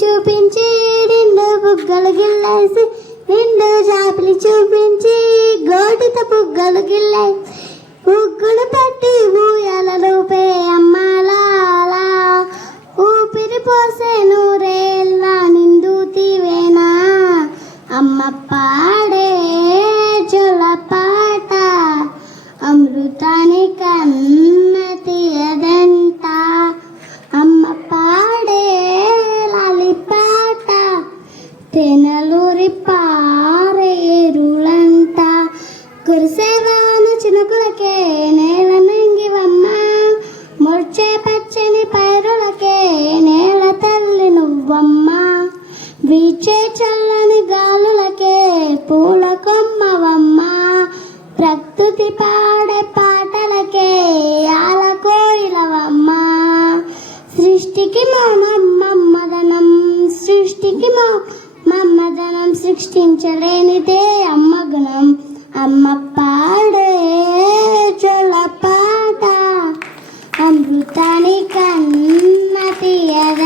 చూపించి నిండు బుగ్గలు గిల్లేసి నిండు జాపిలి చూపించి గోటిత బుగ్గలు గిల్లే బుగ్గులు పెట్టి ఊయలలోపే అమ్మాలా ఊపిరి పోసే నూరేళ్ళ నిండు తీవేనా అమ్మ పాడే జొలపాట అమృతాని కన్న తీయదంట అమ్మ పాడే లాలిపాట తెనలూరి పారేరులంట కురిసేవాన చినుకులకే నేల నంగివమ్మ ముర్చే పచ్చని పైరులకే నేల తల్లి నువ్వమ్మ వీచే చల్లని గాలులకే పూల కొమ్మవమ్మ ప్రకృతి పాడే పాటలకే ఆలకోయిలవమ్మ సృష్టికి మమ్మదనం సృష్టికి మమ్మదనం సృష్టించలేనిదే అమ్మ గుణం అమ్మ పాడే జొలపాట అమృతాని కన్న తీయద